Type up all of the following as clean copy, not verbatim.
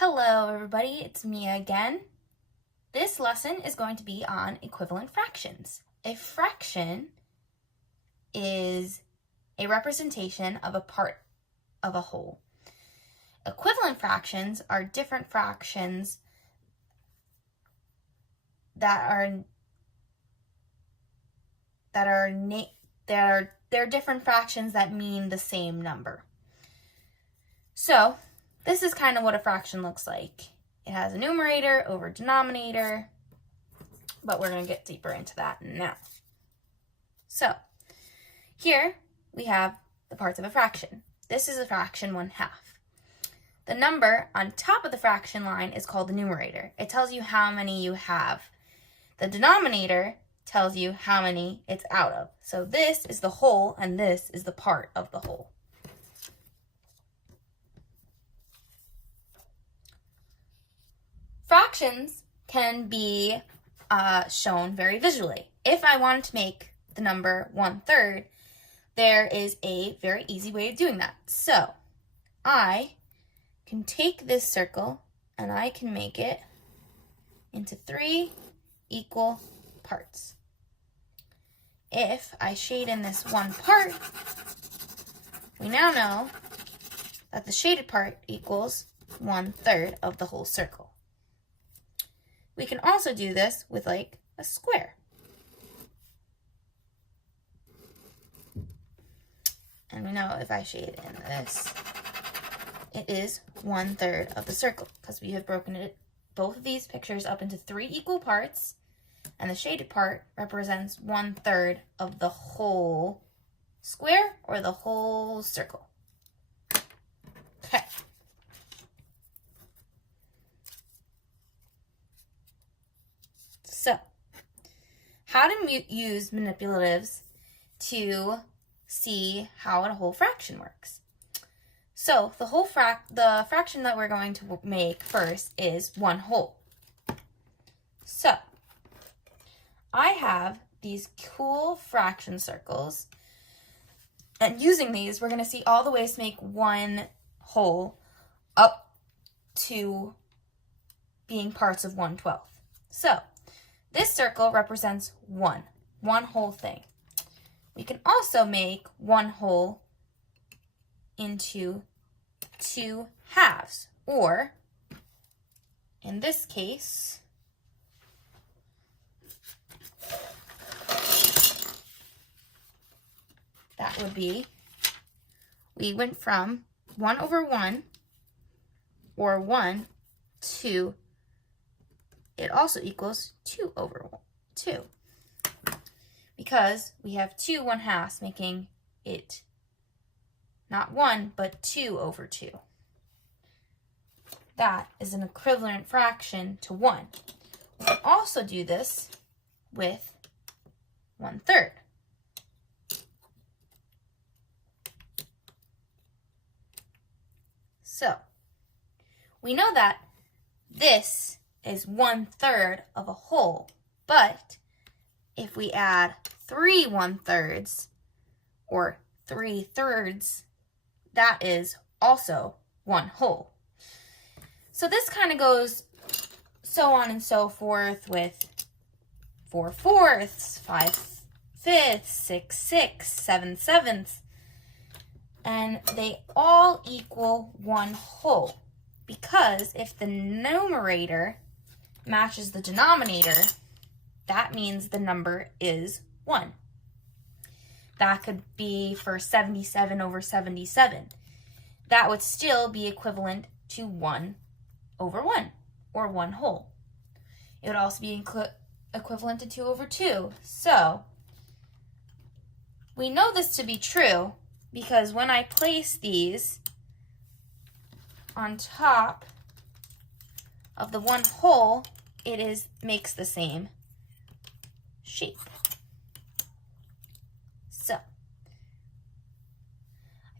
Hello everybody, it's Mia again. This lesson is going to be on equivalent fractions. A fraction is a representation of a part of a whole. Equivalent fractions are different fractions they're different fractions that mean the same number. So, this is kind of what a fraction looks like. It has a numerator over denominator, but we're going to get deeper into that now. So, here we have the parts of a fraction. This is a fraction 1/2. The number on top of the fraction line is called the numerator. It tells you how many you have. The denominator tells you how many it's out of. So this is the whole and this is the part of the whole. Fractions can be shown very visually. If I wanted to make the number 1/3, there is a very easy way of doing that. So I can take this circle and I can make it into 3 equal parts. If I shade in this one part, we now know that the shaded part equals 1/3 of the whole circle. We can also do this with like a square. And we know if I shade in this, it is 1/3 of the circle because we have broken both of these pictures up into 3 equal parts, and the shaded part represents 1/3 of the whole square or the whole circle. Okay. So, how to use manipulatives to see how a whole fraction works. So, the fraction that we're going to make first is 1/2. So, I have these cool fraction circles, and using these, we're going to see all the ways to make 1/2 up to being parts of 1/12. So, this circle represents one whole thing. We can also make 1/2 into 2 halves, or in this case, that would be, we went from 1/1 or 1 to, it also equals 2/2. Because we have 2 1/2 making it not 1, but 2/2. That is an equivalent fraction to 1. We can also do this with 1/3. So, we know that this is 1/3 of a whole, but if we add 3 1/3 or 3/3, that is also 1/2. So this kind of goes so on and so forth with 4/4, 5/5, 6/6, 7/7, and they all equal 1/2. Because if the numerator matches the denominator, that means the number is 1. That could be for 77/77. That would still be equivalent to 1/1, or 1/2. It would also be equivalent to 2/2. So, we know this to be true because when I place these on top of the 1/2, it makes the same shape. So, I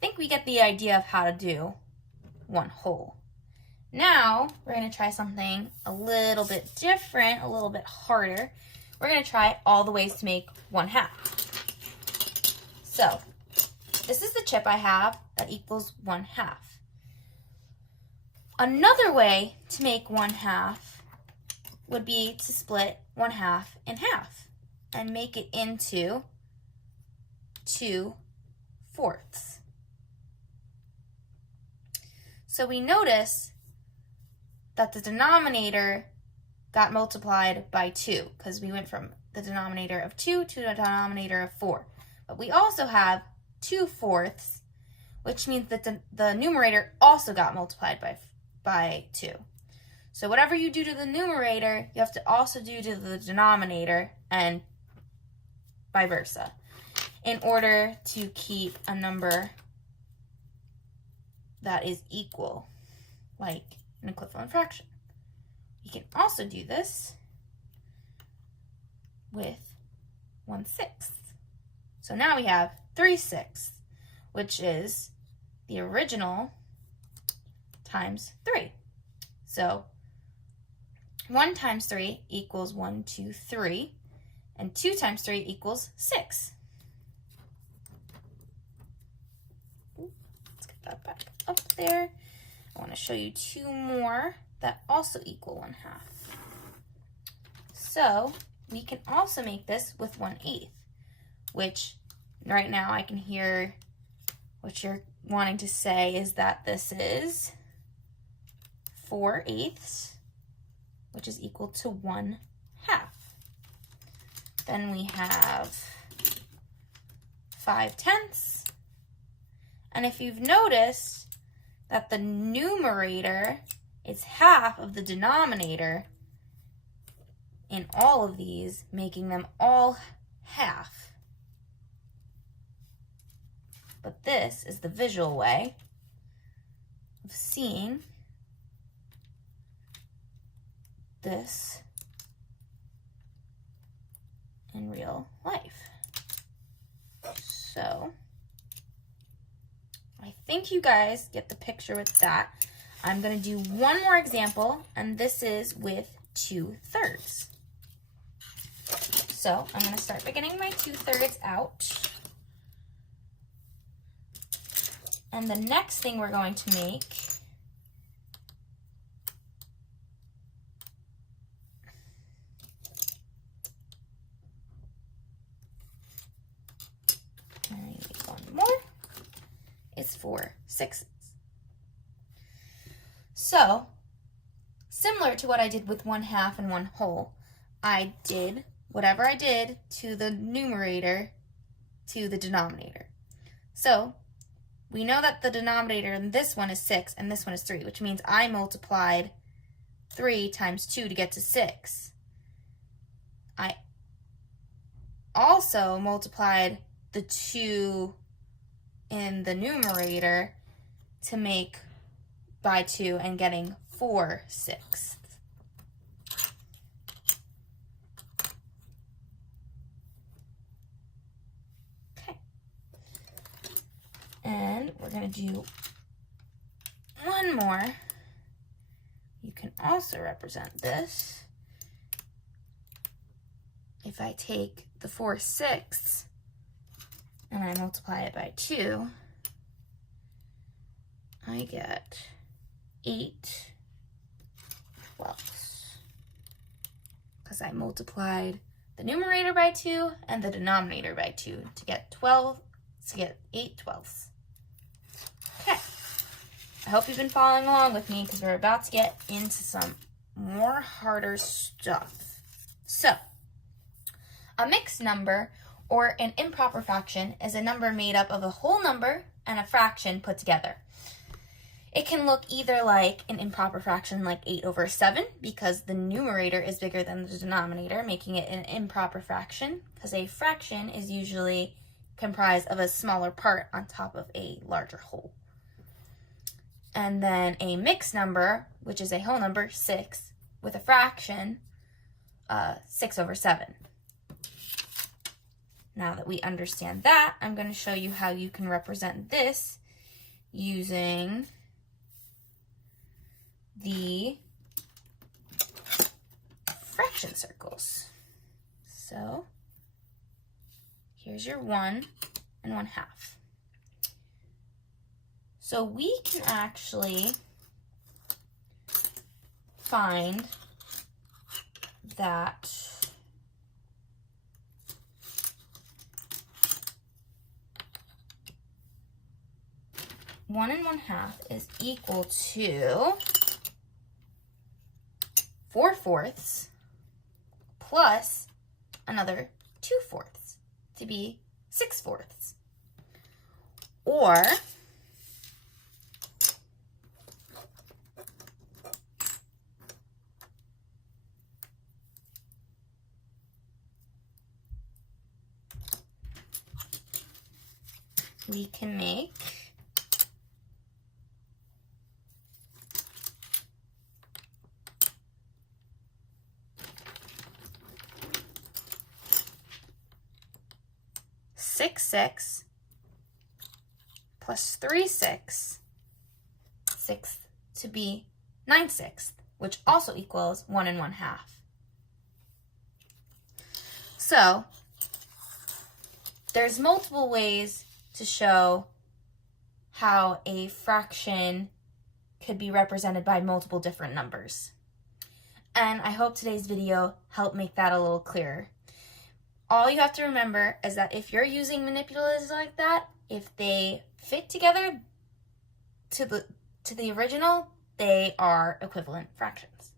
think we get the idea of how to do 1/2. Now, we're going to try something a little bit different, a little bit harder. We're going to try all the ways to make 1/2. So, this is the chip I have that equals 1/2. Another way to make 1/2 would be to split 1/2 in half and make it into 2/4. So we notice that the denominator got multiplied by 2 because we went from the denominator of 2 to the denominator of 4. But we also have 2/4, which means that the numerator also got multiplied by 2. So whatever you do to the numerator, you have to also do to the denominator and vice versa in order to keep a number that is equal, like an equivalent fraction. You can also do this with 1/6. So now we have 3/6, which is the original times 3. So 1 times 3 equals 1, 2, 3, and 2 times 3 equals 6. Let's get that back up there. I want to show you 2 more that also equal 1/2. So we can also make this with 1/8, which right now I can hear what you're wanting to say is that this is 4/8, which is equal to 1/2. Then we have 5/10. And if you've noticed that the numerator is half of the denominator in all of these, making them all half. But this is the visual way of seeing this in real life. So I think you guys get the picture with that. I'm going to do one more example, and this is with 2/3. So I'm going to start by getting my 2/3 out. And the next thing we're going to make is 4/6. So, similar to what I did with 1/2 and 1/2, I did whatever I did to the numerator to the denominator. So, we know that the denominator in this one is 6 and this one is 3, which means I multiplied 3 times 2 to get to 6. I also multiplied the 2 in the numerator to make by 2 and getting 4/6. Okay. And we're going to do one more. You can also represent this. If I take the 4/6 and I multiply it by 2, I get 8/12. Because I multiplied the numerator by 2 and the denominator by 2 to get 8/12. Okay. I hope you've been following along with me because we're about to get into some more harder stuff. So, a mixed number or an improper fraction is a number made up of a whole number and a fraction put together. It can look either like an improper fraction like 8/7 because the numerator is bigger than the denominator, making it an improper fraction, because a fraction is usually comprised of a smaller part on top of a larger whole. And then a mixed number, which is a whole number, 6, with a fraction, 6/7. Now that we understand that, I'm going to show you how you can represent this using the fraction circles. So here's your 1 and 1/2. So we can actually find that one and 1/2 is equal to 4/4 plus another 2/4 to be 6/4. Or we can make 6/6 plus 3/6 to be 9/6, which also equals 1 and 1/2. So there's multiple ways to show how a fraction could be represented by multiple different numbers. And I hope today's video helped make that a little clearer. All you have to remember is that if you're using manipulatives like that, if they fit together to the original, they are equivalent fractions.